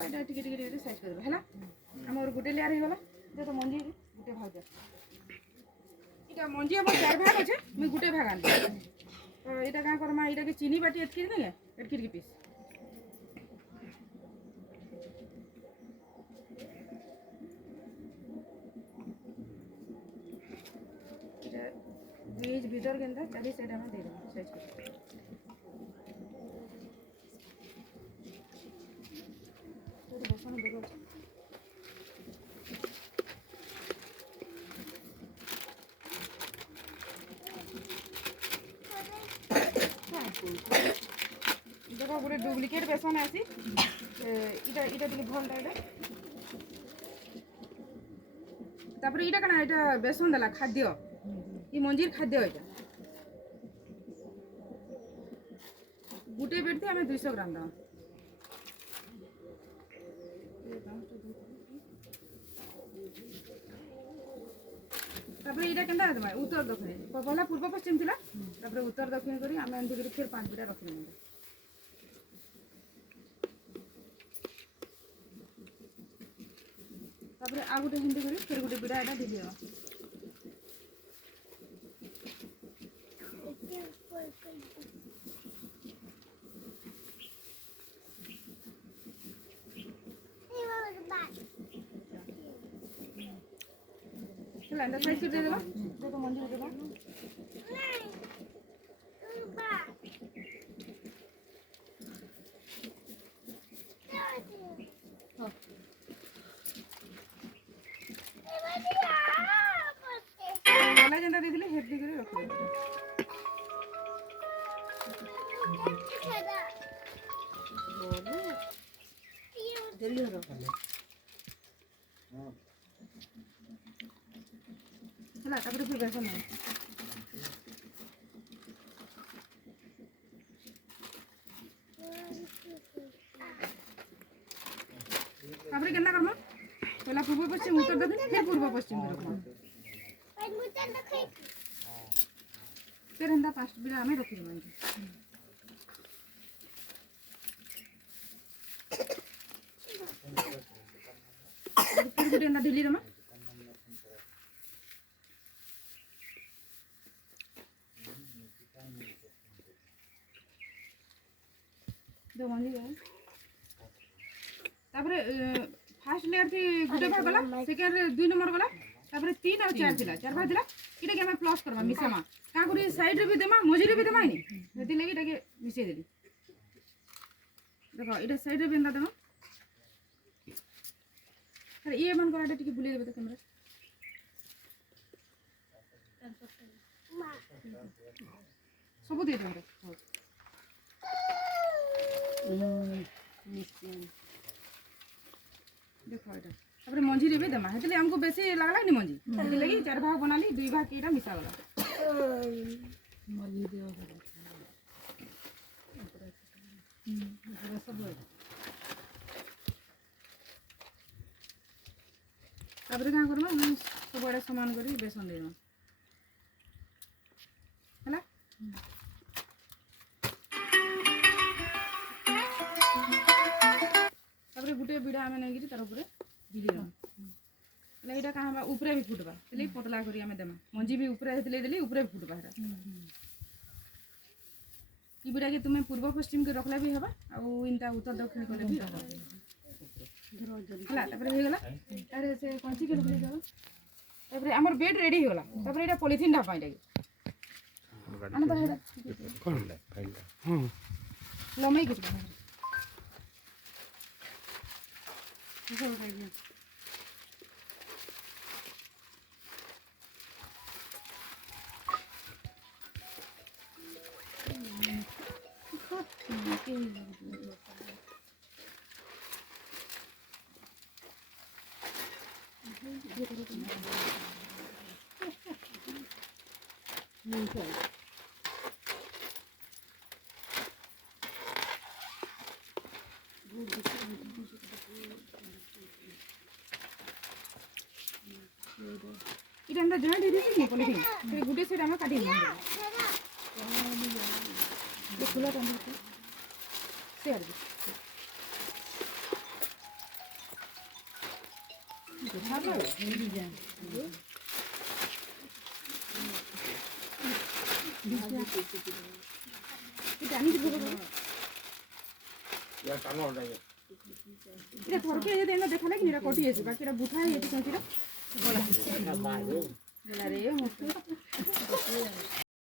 এটা টিকে টিকে টিকে সাইজ করব হলা আমার গোটে লেয়ার হয়ে গলা যে তো মঞ্জি গোটে ভাগ দে এটা মঞ্জি আমার চার ভাগ আছে মুই গোটে ভাগ আনবি তো এটা কাঁ করমা এটাকে চিনি বাটি এতকি নেগে এতকি পিস এটা বীজ ভিতর কেনটা চাবি সেটা আমি দিয়ে দেবো সাইজ করে বেসন দেবো देखो गोटे डुप्लिकेट बेसन आसी इटा इटा टिके भलटा इटा तापर इटा कना इटा बेसन देला खाद्य ई मंजीर खाद्य इटा गुटे बेट हमें 200 ग्राम दाम तापर इटा केनता दमा उत्तर दक्षिण पहला पूर्व पश्चिम थिला तापर उत्तर दक्षिण करी हमें एंती करी फिर 5 बिटा रखि देबो तापर आ गुटे हिंदी करी फिर गुटे बिड़ा एटा ढिली देबो चला अंदर साइज कर दे देबो देखो मंजी देबो वाला जंदा दे दिले हेड करे रख दे जल्दी करो चला तापर फिर बेसन है तापर केना करमो पहला पूर्व पश्चिम उत्तर दक्षिण फिर पूर्व पश्चिम रखमो फिर हंदा 5 बिरा हमें रखि देबो फिर गुटे हंदा ढिली रमा दो मंजी गए तापर फर्स्ट लेयर थी गुटे भाग गला सेकंड 2 नंबर गला तापर 3 और 4 थिला 4 भाग थिला इटा के हम प्लस करबा मिसेमा का करी साइड रे भी देमा मझी रे भी देमा नि हेति लागि इटा के मिसे देली देखो इटा साइड रे बेंदा देमा अरे ये मन कराटे टिके बुले देबे त कैमरा सब दे देबे देखो इटा तापर मंजी रे भी देमा हेतले हमको बेसी लागला नि मंजी हेति लागि 4 भाग बनाली 2 भाग केटा मिसा गला मंजी देओ सब तापर का करबा सब बड़ा समान करी बेसन देबा हला तापर गुटे बिड़ा हमें नहीं गिरी तार ऊपर दिली हम एटा का हम ऊपर भी फुटबा तले पतला करी हमें देमा मंजी भी ऊपर हेतले देली ऊपर भी फुटबा हेटा ई बिड़ा के तुम्हें पूर्व पश्चिम के रखला भी हबा आ इनता उत्तर दक्षिण कोले भी हबा हला तापर हे गला अरे से कंची के रखले जाबा तापर हमर बेड रेडी हो गला तापर एटा पॉलिथिन ढापा इटा आना तो हेडा कोन ले फाइल हां लमई के सब खाई दिया इटा अंदर जॉइंट दे दीजिए पॉलिथिन फिर गुटे से हम काटी लेंगे ये खुला तो अंदर से हट এটা থরকে যদি এনে দেখা নাকি এটা কটি আছে বাকি এটা বুঠা হয়ে গেছে কঞ্চিটা রে